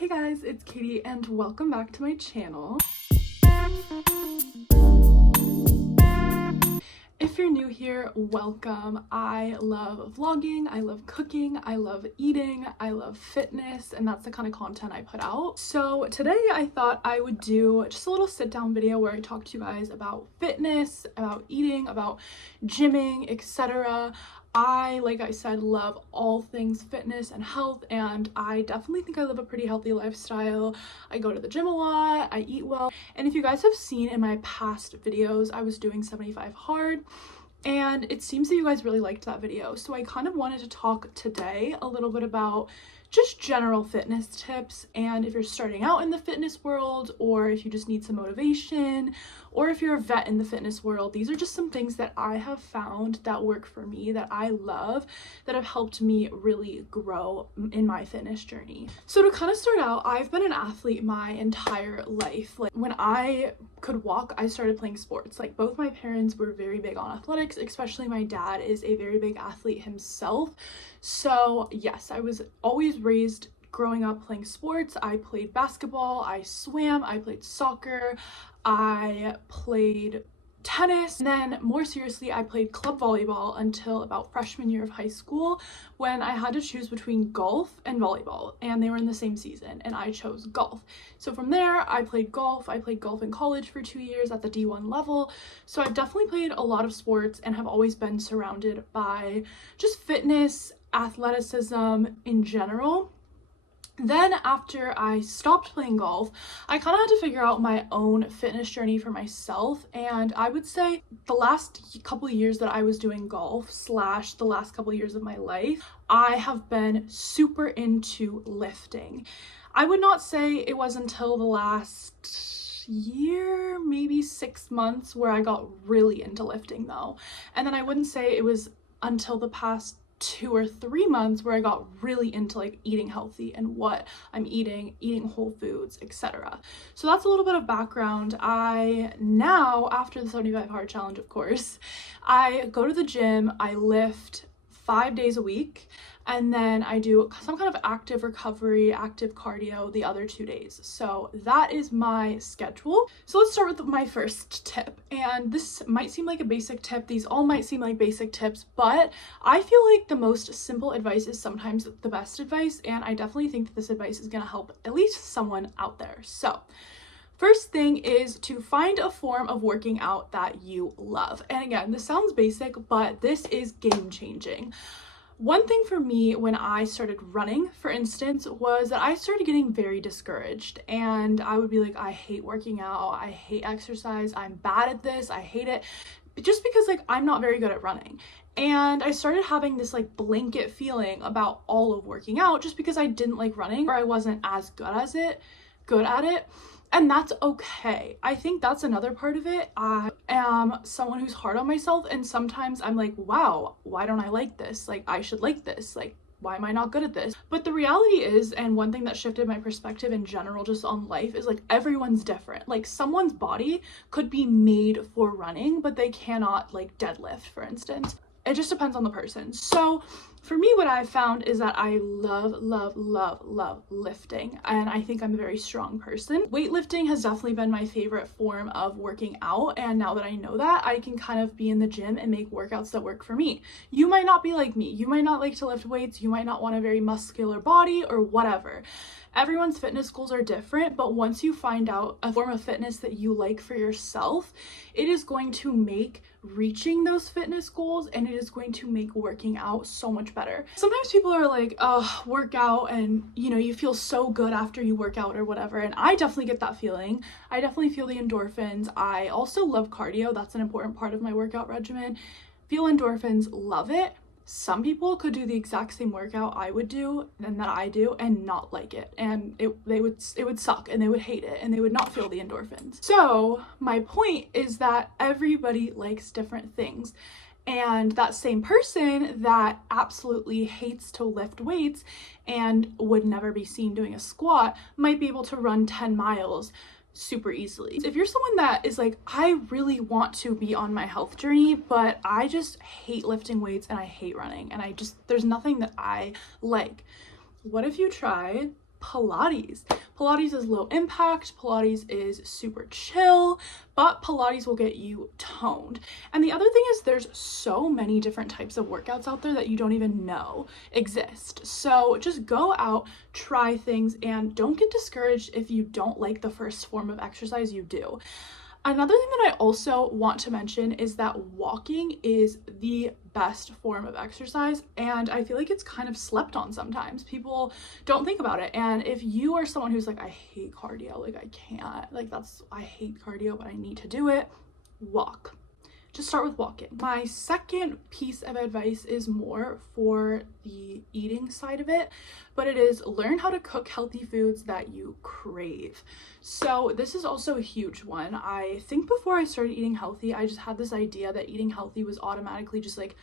Hey guys, it's Katie and welcome back to my channel. If you're new here, welcome. I love vlogging, I love cooking, I love eating, I love fitness, and that's the kind of content I put out. So today I thought I would do just a little sit down video where I talk to you guys about fitness, about eating, about gymming, etc. Like I said, love all things fitness and health, and I definitely think I live a pretty healthy lifestyle. I go to the gym a lot, I eat well, and if you guys have seen in my past videos, I was doing 75 hard, and it seems that you guys really liked that video. So I kind of wanted to talk today a little bit about just general fitness tips, and if you're starting out in the fitness world, or if you just need some motivation, or if you're a vet in the fitness world, these are just some things that I have found that work for me, that I love, that have helped me really grow in my fitness journey. So to kind of start out, I've been an athlete my entire life. Like when I could walk, I started playing sports. Like both my parents were very big on athletics, especially my dad is a very big athlete himself. So yes, I was always raised growing up playing sports. I played basketball, I swam, I played soccer, I played tennis, and then more seriously I played club volleyball until about freshman year of high school, when I had to choose between golf and volleyball, and they were in the same season, and I chose golf. So from there I played golf in college for 2 years at the D1 level. So I've definitely played a lot of sports and have always been surrounded by just fitness, athleticism in general. Then after I stopped playing golf, I kind of had to figure out my own fitness journey for myself, and I would say the last couple of years that I was doing golf / the last couple of years of my life, I have been super into lifting. I would not say it was until the last year, maybe 6 months, where I got really into lifting though, and then I wouldn't say it was until the past 2 or 3 months where I got really into like eating healthy and what I'm eating whole foods, etc. So that's a little bit of background. I now, after the 75 hard challenge, of course, I go to the gym, I lift 5 days a week, and then I do some kind of active recovery, active cardio the other 2 days. So that is my schedule. So let's start with my first tip. And this might seem like a basic tip. These all might seem like basic tips, but I feel like the most simple advice is sometimes the best advice. And I definitely think that this advice is going to help at least someone out there. So first thing is to find a form of working out that you love. And again, this sounds basic, but this is game changing. One thing for me when I started running, for instance, was that I started getting very discouraged, and I would be like, I hate working out, I hate exercise, I'm bad at this, I hate it, just because like I'm not very good at running. And I started having this like blanket feeling about all of working out just because I didn't like running, or I wasn't as good at it. And that's okay. I think that's another part of it. I am someone who's hard on myself, and sometimes I'm like, wow, why don't I like this? Like, I should like this. Like, why am I not good at this? But the reality is, and one thing that shifted my perspective in general just on life, is like everyone's different. Like someone's body could be made for running, but they cannot like deadlift, for instance. It just depends on the person. So for me, what I've found is that I love lifting, and I think I'm a very strong person. Weightlifting has definitely been my favorite form of working out, and now that I know that, I can kind of be in the gym and make workouts that work for me. You might not be like me. You might not like to lift weights. You might not want a very muscular body or whatever. Everyone's fitness goals are different, but once you find out a form of fitness that you like for yourself, it is going to make reaching those fitness goals, and it is going to make working out so much better. Sometimes people are like, oh, work out and you feel so good after you work out or whatever, and I definitely get that feeling. I definitely feel the endorphins. I also love cardio. That's an important part of my workout regimen. Feel endorphins, love it. Some people could do the exact same workout I would do and that I do and not like it, and it would suck, and they would hate it, and they would not feel the endorphins. So my point is that everybody likes different things, and that same person that absolutely hates to lift weights and would never be seen doing a squat might be able to run 10 miles super easily. If you're someone that is like, I really want to be on my health journey, but I just hate lifting weights and I hate running, and there's nothing that I like. What if you try Pilates. Pilates is low impact, Pilates is super chill, but Pilates will get you toned. And the other thing is there's so many different types of workouts out there that you don't even know exist. So just go out, try things, and don't get discouraged if you don't like the first form of exercise you do. Another thing that I also want to mention is that walking is the best form of exercise, and I feel like it's kind of slept on sometimes. People don't think about it. And if you are someone who's like, I hate cardio, like I can't, like I hate cardio, but I need to do it, walk. Just start with walking. My second piece of advice is more for the eating side of it, but it is learn how to cook healthy foods that you crave. So this is also a huge one. I think before I started eating healthy, I just had this idea that eating healthy was automatically just like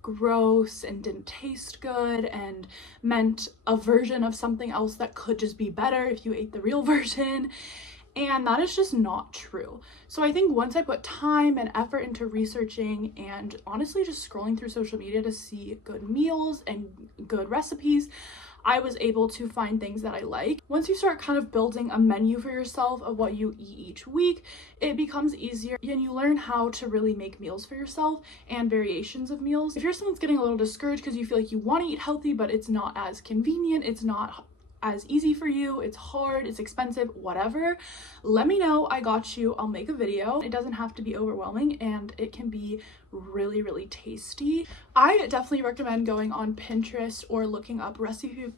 gross and didn't taste good and meant a version of something else that could just be better if you ate the real version. And that is just not true. So I think once I put time and effort into researching and honestly just scrolling through social media to see good meals and good recipes, I was able to find things that I like. Once you start kind of building a menu for yourself of what you eat each week, it becomes easier and you learn how to really make meals for yourself and variations of meals. If you're someone that's getting a little discouraged because you feel like you want to eat healthy, but it's not as convenient, it's not as easy for you, it's hard, it's expensive, whatever, let me know. I got you. I'll make a video. It doesn't have to be overwhelming and it can be really, really tasty. I definitely recommend going on Pinterest or looking up recipe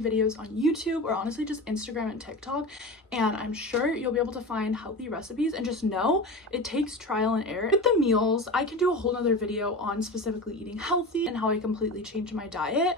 videos on YouTube or honestly just Instagram and TikTok, and I'm sure you'll be able to find healthy recipes. And just know it takes trial and error. With the meals, I can do a whole nother video on specifically eating healthy and how I completely changed my diet,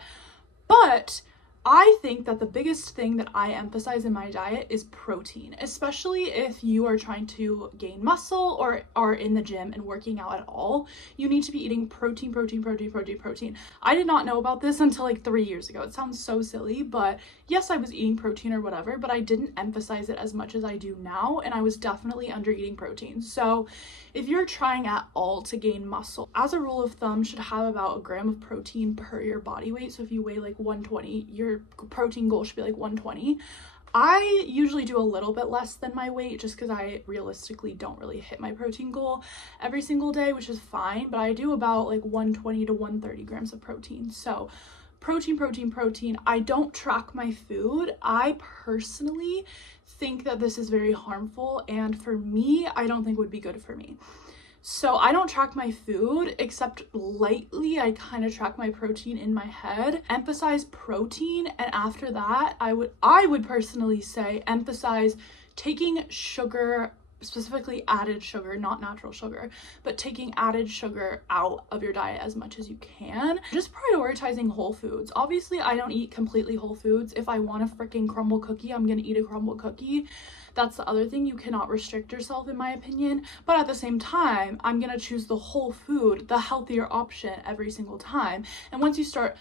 but I think that the biggest thing that I emphasize in my diet is protein, especially if you are trying to gain muscle or are in the gym and working out at all. You need to be eating protein. I did not know about this until like 3 years ago. It sounds so silly, but yes, I was eating protein or whatever, but I didn't emphasize it as much as I do now, and I was definitely under eating protein. So if you're trying at all to gain muscle, as a rule of thumb, should have about a gram of protein per your body weight. So if you weigh like 120, your protein goal should be like 120. I usually do a little bit less than my weight just because I realistically don't really hit my protein goal every single day, which is fine, but I do about like 120 to 130 grams of protein. So protein. I don't track my food. I personally think that this is very harmful, and for me, I don't think would be good for me. So I don't track my food except lightly. I kind of track my protein in my head, emphasize protein, and after that, I would personally say emphasize taking sugar, specifically added sugar, not natural sugar, but taking added sugar out of your diet as much as you can. Just prioritizing whole foods. Obviously, I don't eat completely whole foods. If I want a freaking crumble cookie, I'm gonna eat a crumble cookie. That's the other thing. You cannot restrict yourself, in my opinion. But at the same time, I'm gonna choose the whole food, the healthier option every single time. And once you start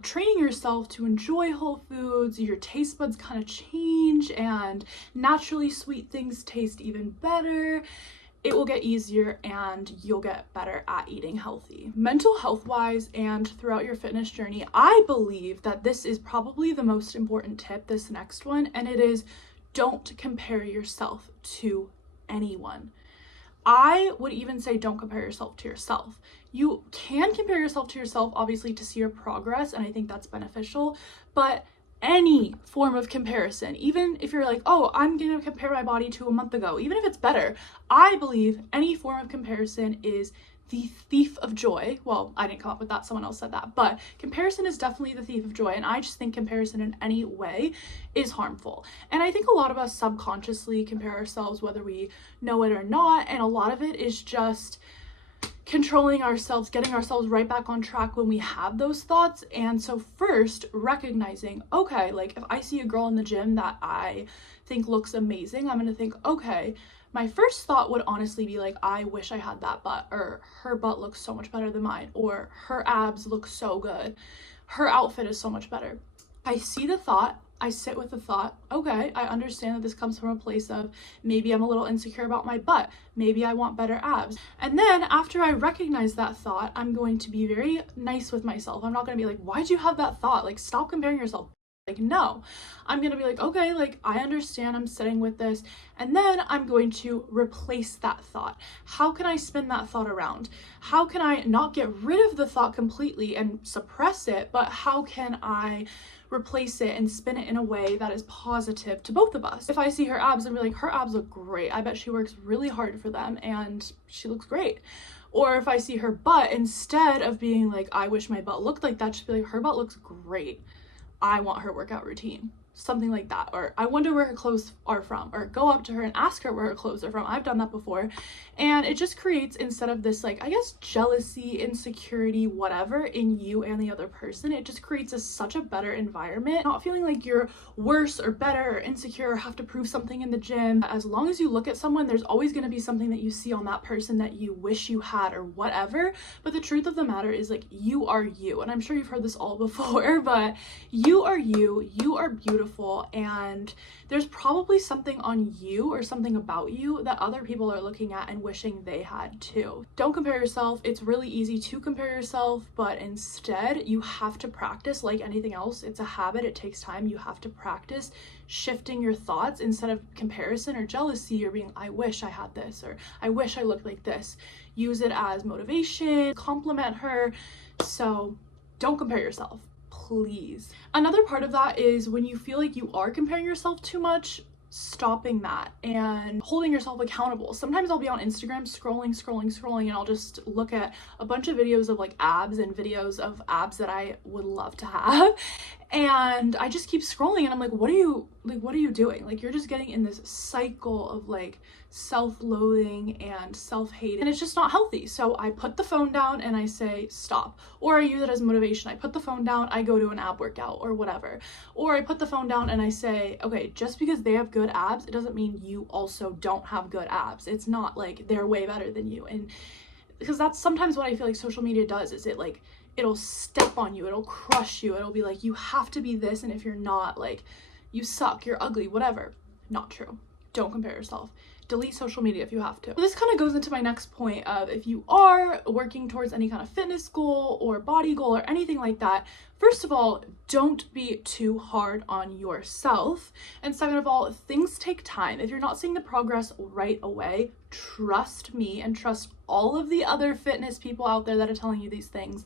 training yourself to enjoy whole foods, your taste buds kind of change and naturally sweet things taste even better. It will get easier and you'll get better at eating healthy. Mental health wise and throughout your fitness journey, I believe that this is probably the most important tip, this next one, and it is don't compare yourself to anyone. I would even say don't compare yourself to yourself. You can compare yourself to yourself, obviously, to see your progress, and I think that's beneficial, but any form of comparison, even if you're like, oh, I'm gonna compare my body to a month ago, even if it's better, I believe any form of comparison is the thief of joy. Well, I didn't come up with that, someone else said that, but comparison is definitely the thief of joy, and I just think comparison in any way is harmful. And I think a lot of us subconsciously compare ourselves whether we know it or not, and a lot of it is just controlling ourselves, getting ourselves right back on track when we have those thoughts. And so first, recognizing, okay, like if I see a girl in the gym that I think looks amazing, I'm gonna think, okay, my first thought would honestly be like, I wish I had that butt, or her butt looks so much better than mine, or her abs look so good, her outfit is so much better. I see the thought, I sit with the thought, okay, I understand that this comes from a place of maybe I'm a little insecure about my butt, maybe I want better abs. And then after I recognize that thought, I'm going to be very nice with myself. I'm not going to be like, why'd you have that thought? Like, stop comparing yourself. Like, no, I'm going to be like, okay, like, I understand, I'm sitting with this, and then I'm going to replace that thought. How can I spin that thought around? How can I not get rid of the thought completely and suppress it, but how can I replace it and spin it in a way that is positive to both of us? If I see her abs and be like, her abs look great, I bet she works really hard for them and she looks great. Or if I see her butt, instead of being like, I wish my butt looked like that, she'd be like, her butt looks great, I want her workout routine. Something like that. Or I wonder where her clothes are from, or go up to her and ask her where her clothes are from. I've done that before. And it just creates, instead of this, like, I guess, jealousy, insecurity, whatever in you and the other person, it just creates such a better environment. Not feeling like you're worse or better or insecure or have to prove something in the gym. As long as you look at someone, there's always going to be something that you see on that person that you wish you had or whatever. But the truth of the matter is, like, you are you. And I'm sure you've heard this all before, but you are you. You are beautiful. And there's probably something on you or something about you that other people are looking at and wishing they had too. Don't compare yourself. It's really easy to compare yourself, but instead you have to practice. Like anything else, it's a habit. It takes time. You have to practice shifting your thoughts instead of comparison or jealousy or being, I wish I had this, or I wish I looked like this. Use it as motivation, compliment her. So don't compare yourself, please. Another part of that is when you feel like you are comparing yourself too much, stopping that and holding yourself accountable. Sometimes I'll be on Instagram scrolling, and I'll just look at a bunch of videos of like abs and videos of abs that I would love to have. And I just keep scrolling and I'm like, what are you doing? Like, you're just getting in this cycle of like self-loathing and self-hate, and it's just not healthy. So I put the phone down and I say stop, or I use it as motivation. I put the phone down, I go to an ab workout or whatever, or I put the phone down and I say, okay, just because they have good abs, it doesn't mean you also don't have good abs. It's not like they're way better than you. And because that's sometimes what I feel like social media does, is it like, it'll step on you, it'll crush you, it'll be like, you have to be this, and if you're not, like, you suck, you're ugly, whatever. Not true. Don't compare yourself. Delete social media if you have to. This kind of goes into my next point of, if you are working towards any kind of fitness goal or body goal or anything like that, first of all, don't be too hard on yourself. And second of all, things take time. If you're not seeing the progress right away, trust me and trust all of the other fitness people out there that are telling you these things.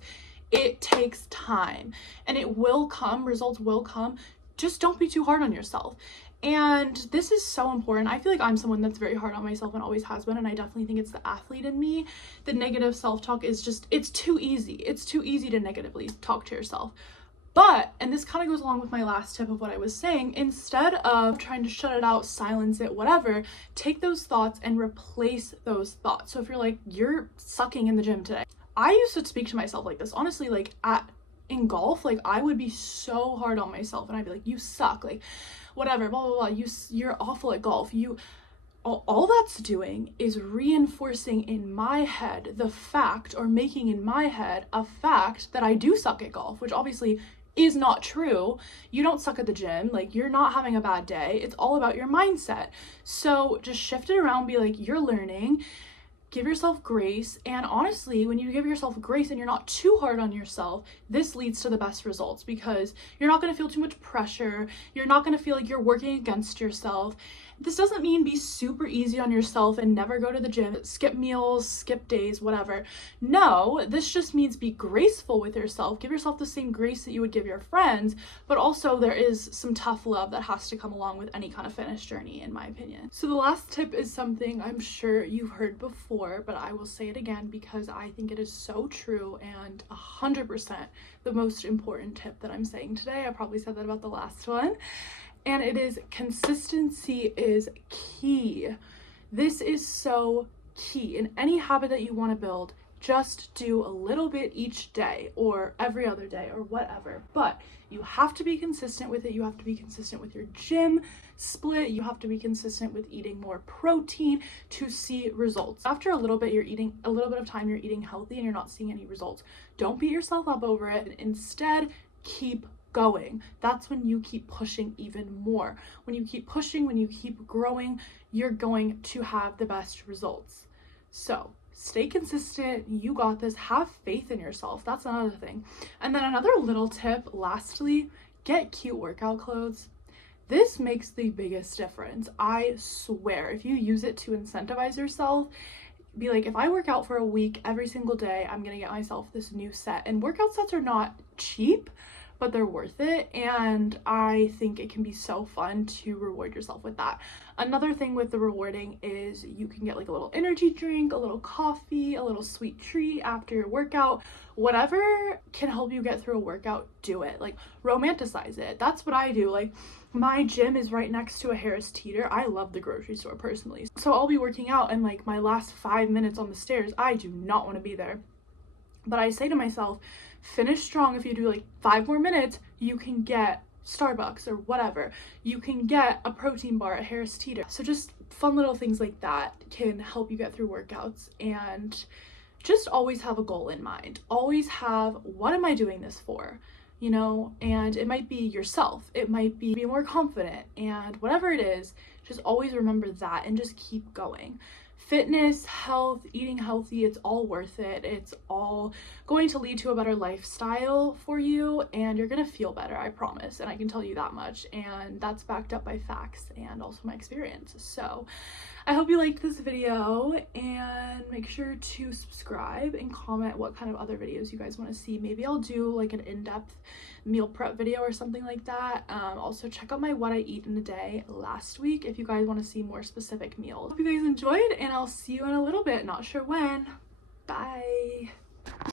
It takes time and it will come, results will come. Just don't be too hard on yourself. And this is so important. I feel like I'm someone that's very hard on myself and always has been, and I definitely think it's the athlete in me. The negative self-talk is just, it's too easy. It's too easy to negatively talk to yourself. But, and this kind of goes along with my last tip of what I was saying, instead of trying to shut it out, silence it, whatever, take those thoughts and replace those thoughts. So if you're like, you're sucking in the gym today. I used to speak to myself like this, honestly, like in golf, like I would be so hard on myself and I'd be like, you suck, like whatever, blah, blah, blah, you're awful at golf. All that's doing is reinforcing in my head the fact, or making in my head a fact, that I do suck at golf, which obviously is not true. You don't suck at the gym, like you're not having a bad day. It's all about your mindset. So just shift it around, be like, you're learning. Give yourself grace, and honestly, when you give yourself grace and you're not too hard on yourself, this leads to the best results, because you're not going to feel too much pressure. You're not going to feel like you're working against yourself. This doesn't mean be super easy on yourself and never go to the gym, skip meals, skip days, whatever. No, this just means be graceful with yourself. Give yourself the same grace that you would give your friends, but also there is some tough love that has to come along with any kind of fitness journey, in my opinion. So the last tip is something I'm sure you've heard before, but I will say it again because I think it is so true and 100% the most important tip that I'm saying today. I probably said that about the last one. And it is, consistency is key. This is so key. In any habit that you want to build, just do a little bit each day or every other day or whatever. But you have to be consistent with it. You have to be consistent with your gym split. You have to be consistent with eating more protein to see results. After a little bit of time, you're eating healthy and you're not seeing any results. Don't beat yourself up over it. Instead, keep going. That's when you keep pushing even more. When you keep pushing, when you keep growing, you're going to have the best results. So stay consistent. You got this. Have faith in yourself. That's another thing. And then another little tip, lastly, get cute workout clothes. This makes the biggest difference. I swear, if you use it to incentivize yourself, be like, if I work out for a week every single day, I'm gonna get myself this new set. And workout sets are not cheap, but they're worth it, and I think it can be so fun to reward yourself with that. Another thing with the rewarding is you can get like a little energy drink, a little coffee, a little sweet treat after your workout. Whatever can help you get through a workout, do it. Like, romanticize it. That's what I do. Like, my gym is right next to a Harris Teeter. I love the grocery store personally, so I'll be working out and like my last 5 minutes on the stairs, I do not want to be there. But I say to myself, finish strong. If you do like 5 more minutes, you can get Starbucks or whatever. You can get a protein bar at Harris Teeter. So just fun little things like that can help you get through workouts. And just always have a goal in mind. Always have, what am I doing this for? You know, and it might be yourself. It might be more confident, and whatever it is, just always remember that and just keep going. Fitness, health, eating healthy, it's all worth it. It's all going to lead to a better lifestyle for you, and you're gonna feel better, I promise, and I can tell you that much, and that's backed up by facts and also my experience. So I hope you liked this video, and make sure to subscribe and comment what kind of other videos you guys want to see. Maybe I'll do like an in-depth meal prep video or something like that. Also check out my what I eat in a day last week if you guys want to see more specific meals. Hope you guys enjoyed, and I'll see you in a little bit, not sure when. Bye.